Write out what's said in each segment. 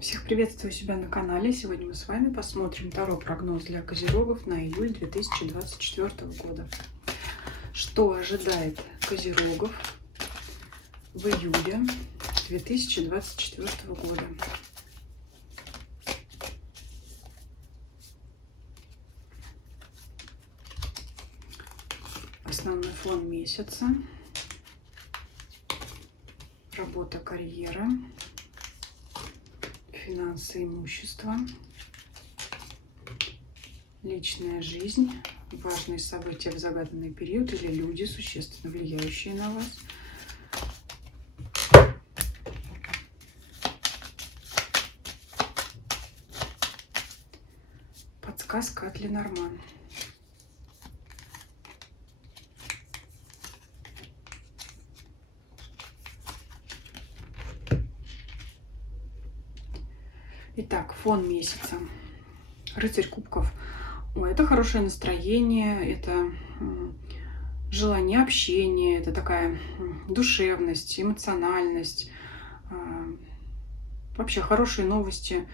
Всех приветствую себя на канале. Сегодня мы с вами посмотрим Таро-прогноз для Козерогов на июль 2024 года. Что ожидает Козерогов в июле 2024 года? Основной фон месяца. Работа, карьера. Финансы, имущество, личная жизнь, важные события в загаданный период или люди, существенно влияющие на вас. Подсказка от Ленорман. Итак, фон месяца. Рыцарь кубков. Это хорошее настроение, это желание общения, это такая душевность, эмоциональность. Вообще хорошие новости,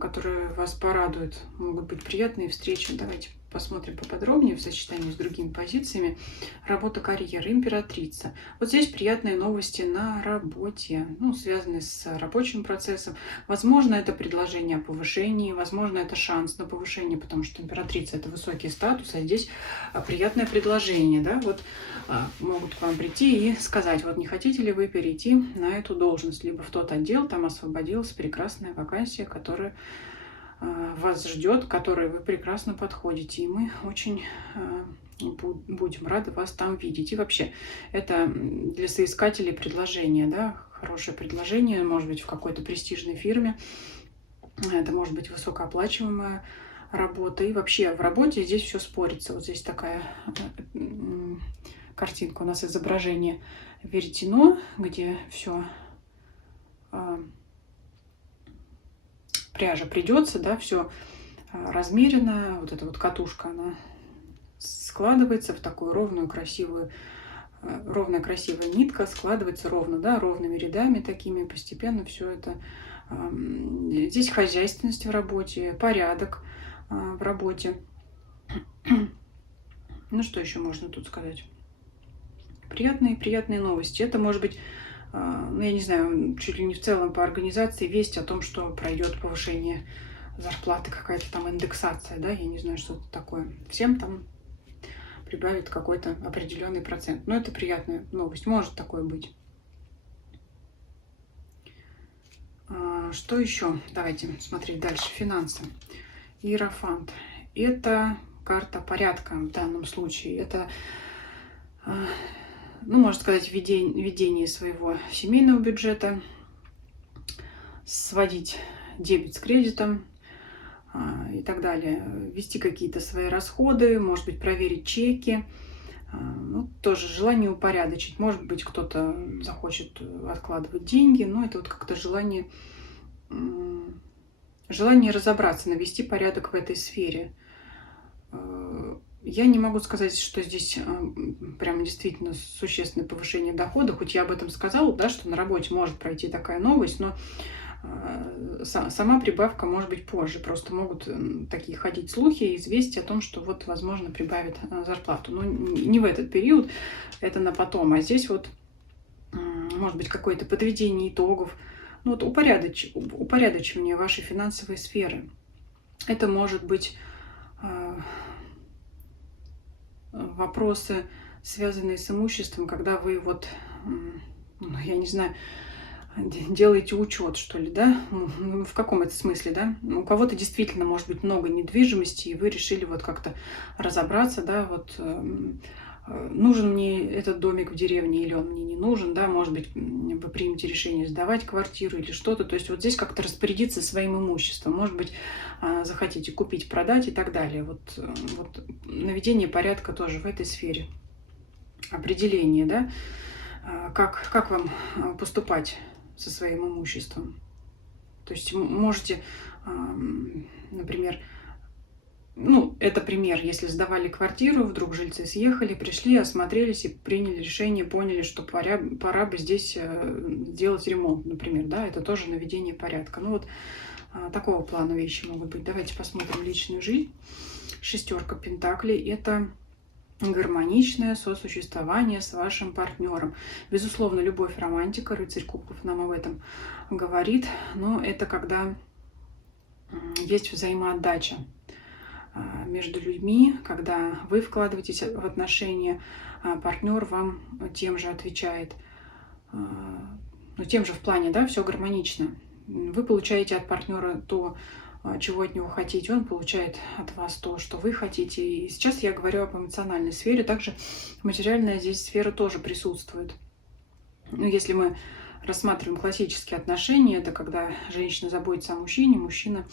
которые вас порадуют. Могут быть приятные встречи. Давайте посмотрим поподробнее в сочетании с другими позициями. Работа, карьера, императрица. Вот здесь приятные новости на работе, связанные с рабочим процессом. Возможно, это предложение о повышении, возможно, это шанс на повышение, потому что императрица — это высокий статус, а здесь приятное предложение, да, вот могут к вам прийти и сказать, вот не хотите ли вы перейти на эту должность, либо в тот отдел, там освободилась прекрасная вакансия, которая вас ждет, к которой вы прекрасно подходите, и мы очень будем рады вас там видеть. И вообще, это для соискателей предложение, да, хорошее предложение, может быть, в какой-то престижной фирме, это может быть высокооплачиваемая работа, и вообще в работе здесь все спорится. Вот здесь такая картинка, у нас изображение веретено, где все пряжа придется, да, все размеренно, вот эта вот катушка, она складывается в такую ровная красивая нитка, складывается ровно, да, ровными рядами такими, постепенно все это. Здесь хозяйственность в работе, порядок в работе. Ну, что еще можно тут сказать? Приятные новости. Это может быть, я не знаю, чуть ли не в целом по организации весть о том, что пройдет повышение зарплаты, какая-то там индексация, да, я не знаю, что это такое. Всем там прибавит какой-то определенный процент. Но это приятная новость. Может такое быть. Что еще? Давайте смотреть дальше. Финансы. Иерофант. Это карта порядка в данном случае. Это, можно сказать, ведение своего семейного бюджета, сводить дебет с кредитом и так далее. Вести какие-то свои расходы, может быть, проверить чеки. Тоже желание упорядочить. Может быть, кто-то захочет откладывать деньги, но это вот как-то желание разобраться, навести порядок в этой сфере. Я не могу сказать, что здесь прям действительно существенное повышение дохода, хоть я об этом сказала, да, что на работе может пройти такая новость, но сама прибавка может быть позже. Просто могут такие ходить слухи, известия о том, что вот, возможно, прибавят зарплату. Но не в этот период, это на потом. А здесь вот может быть какое-то подведение итогов, упорядочивание вашей финансовой сферы. Это может быть вопросы, связанные с имуществом, когда вы я не знаю, делаете учет, что ли, да? В каком это смысле, да? У кого-то действительно может быть много недвижимости, и вы решили вот как-то разобраться, да, вот нужен мне этот домик в деревне или он мне не нужен, да, может быть, вы примете решение сдавать квартиру или что-то, то есть вот здесь как-то распорядиться своим имуществом, может быть, захотите купить, продать и так далее. Вот наведение порядка тоже в этой сфере. Определение, да, как вам поступать со своим имуществом. То есть можете, например, Ну, это пример, если сдавали квартиру, вдруг жильцы съехали, пришли, осмотрелись и приняли решение, поняли, что пора бы здесь сделать ремонт, например, да, это тоже наведение порядка. Ну вот такого плана вещи могут быть. Давайте посмотрим личную жизнь. Шестерка пентаклей – это гармоничное сосуществование с вашим партнером. Безусловно, любовь, романтика, рыцарь кубков нам об этом говорит, но это когда есть взаимоотдача между людьми, когда вы вкладываетесь в отношения, а партнер вам тем же отвечает, ну, тем же в плане, да, все гармонично. Вы получаете от партнера то, чего от него хотите, он получает от вас то, что вы хотите. И сейчас я говорю об эмоциональной сфере, также материальная здесь сфера тоже присутствует. Ну, если мы рассматриваем классические отношения, это когда женщина заботится о мужчине, мужчина,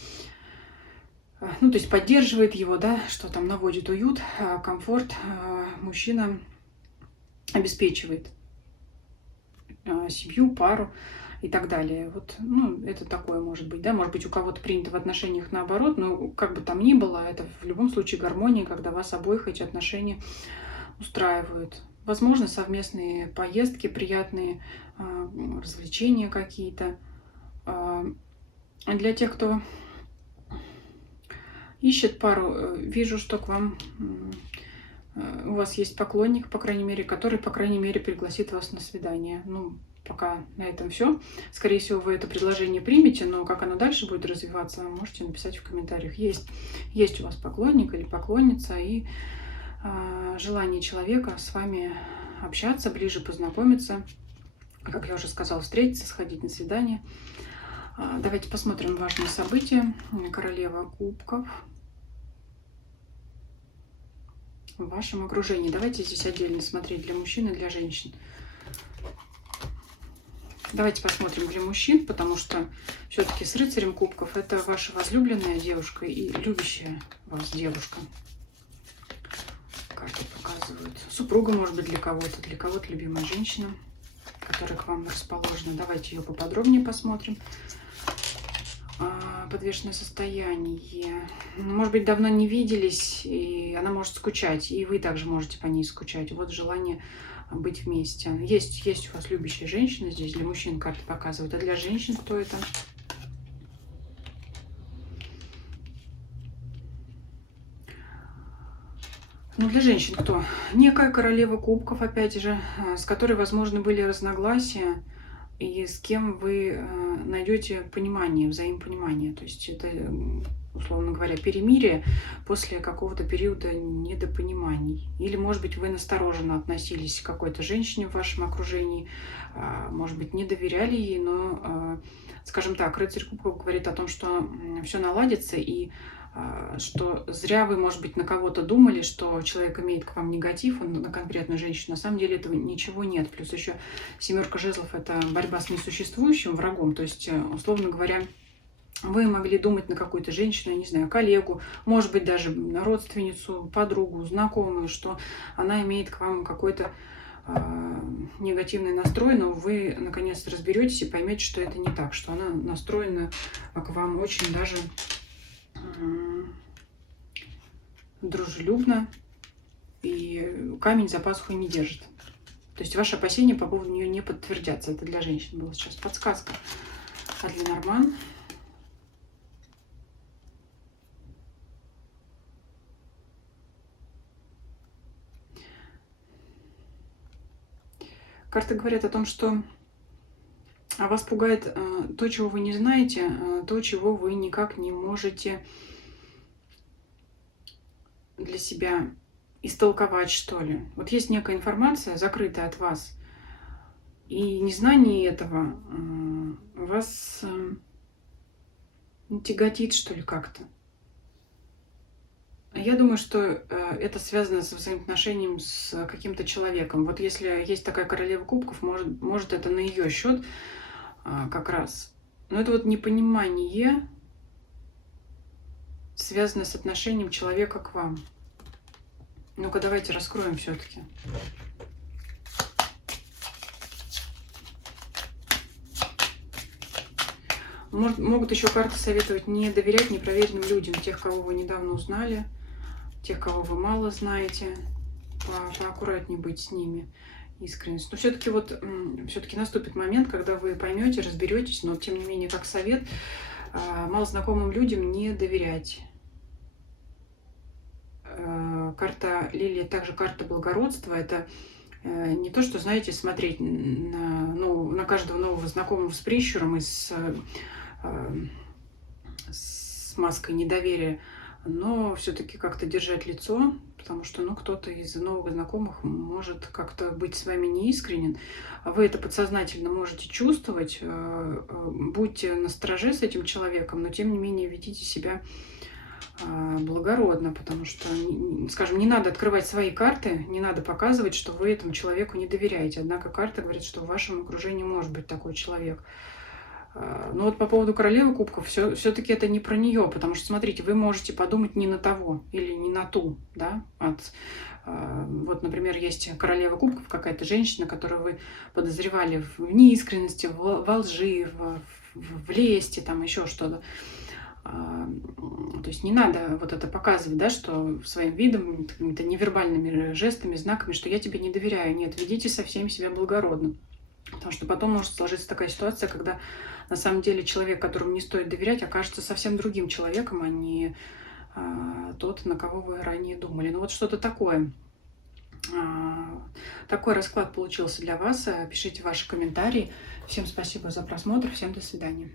ну, то есть поддерживает его, да, что там наводит уют, комфорт, мужчина обеспечивает семью, пару и так далее. Вот, ну, это такое может быть, да, может быть, у кого-то принято в отношениях наоборот, но как бы там ни было, это в любом случае гармония, когда вас обоих эти отношения устраивают. Возможно, совместные поездки, приятные развлечения какие-то. Для тех, кто ищет пару, вижу, что к вам у вас есть поклонник, по крайней мере, который, по крайней мере, пригласит вас на свидание. Ну, пока на этом все. Скорее всего, вы это предложение примете, но как оно дальше будет развиваться, вы можете написать в комментариях. Есть у вас поклонник или поклонница, и желание человека с вами общаться, ближе познакомиться, как я уже сказала, встретиться, сходить на свидание. Давайте посмотрим важные события. Королева кубков в вашем окружении. Давайте здесь отдельно смотреть для мужчин и для женщин. Давайте посмотрим для мужчин, потому что все-таки с рыцарем кубков это ваша возлюбленная девушка и любящая вас девушка. Карты показывают. Супруга, может быть, для кого-то любимая женщина, которая к вам расположена. Давайте ее поподробнее посмотрим. Подвешенное состояние. Может быть, давно не виделись, и она может скучать, и вы также можете по ней скучать. Вот желание быть вместе. Есть у вас любящая женщина здесь. Для мужчин карты показывают, а для женщин кто это? Ну, для женщин кто? Некая королева кубков, опять же, с которой, возможно, были разногласия, и с кем вы найдете понимание, взаимопонимание. То есть это, условно говоря, перемирие после какого-то периода недопониманий. Или, может быть, вы настороженно относились к какой-то женщине в вашем окружении, может быть, не доверяли ей, но, скажем так, рыцарь кубков говорит о том, что все наладится, и что зря вы, может быть, на кого-то думали, что человек имеет к вам негатив, на конкретную женщину. На самом деле этого ничего нет. Плюс еще семерка жезлов – это борьба с несуществующим врагом. То есть, условно говоря, вы могли думать на какую-то женщину, я не знаю, коллегу, может быть, даже на родственницу, подругу, знакомую, что она имеет к вам какой-то негативный настрой, но вы наконец-то разберетесь и поймете, что это не так, что она настроена к вам очень даже дружелюбно, и камень за пазухой не держит. То есть ваши опасения по поводу нее не подтвердятся. Это для женщин была сейчас подсказка. А для норман? Карты говорят о том, что вас пугает то, чего вы не знаете, то, чего вы никак не можете для себя истолковать, что ли. Вот есть некая информация, закрытая от вас, и незнание этого вас тяготит, что ли, как-то. Я думаю, что это связано с взаимоотношением с каким-то человеком. Вот если есть такая королева кубков, может это на ее счет как раз. Но это вот непонимание связано с отношением человека к вам. Ну-ка, давайте раскроем все-таки. Могут еще карты советовать не доверять непроверенным людям, тех, кого вы недавно узнали, тех, кого вы мало знаете, поаккуратнее быть с ними, искренность. Но все-таки вот, все-таки наступит момент, когда вы поймете, разберетесь, но тем не менее, как совет, малознакомым людям не доверять. Карта Лилии, также карта благородства, это не то, что, знаете, смотреть на каждого нового знакомого с прищуром и с маской недоверия, но все-таки как-то держать лицо, потому что, ну, кто-то из новых знакомых может как-то быть с вами неискренен. Вы это подсознательно можете чувствовать, будьте настороже с этим человеком, но тем не менее ведите себя благородно, потому что, скажем, не надо открывать свои карты, не надо показывать, что вы этому человеку не доверяете. Однако карта говорит, что в вашем окружении может быть такой человек. Но вот по поводу королевы кубков, все-таки это не про нее, потому что, смотрите, вы можете подумать не на того или не на ту, да, вот, например, есть королева кубков, какая-то женщина, которую вы подозревали в неискренности, во лжи, в лести, там еще что-то. То есть не надо вот это показывать, да, что своим видом, какими-то невербальными жестами, знаками, что я тебе не доверяю. Нет, ведите со всеми себя благородно. Потому что потом может сложиться такая ситуация, когда на самом деле человек, которому не стоит доверять, окажется совсем другим человеком, а не тот, на кого вы ранее думали. Ну вот что-то такое. Такой расклад получился для вас. Пишите ваши комментарии. Всем спасибо за просмотр. Всем до свидания.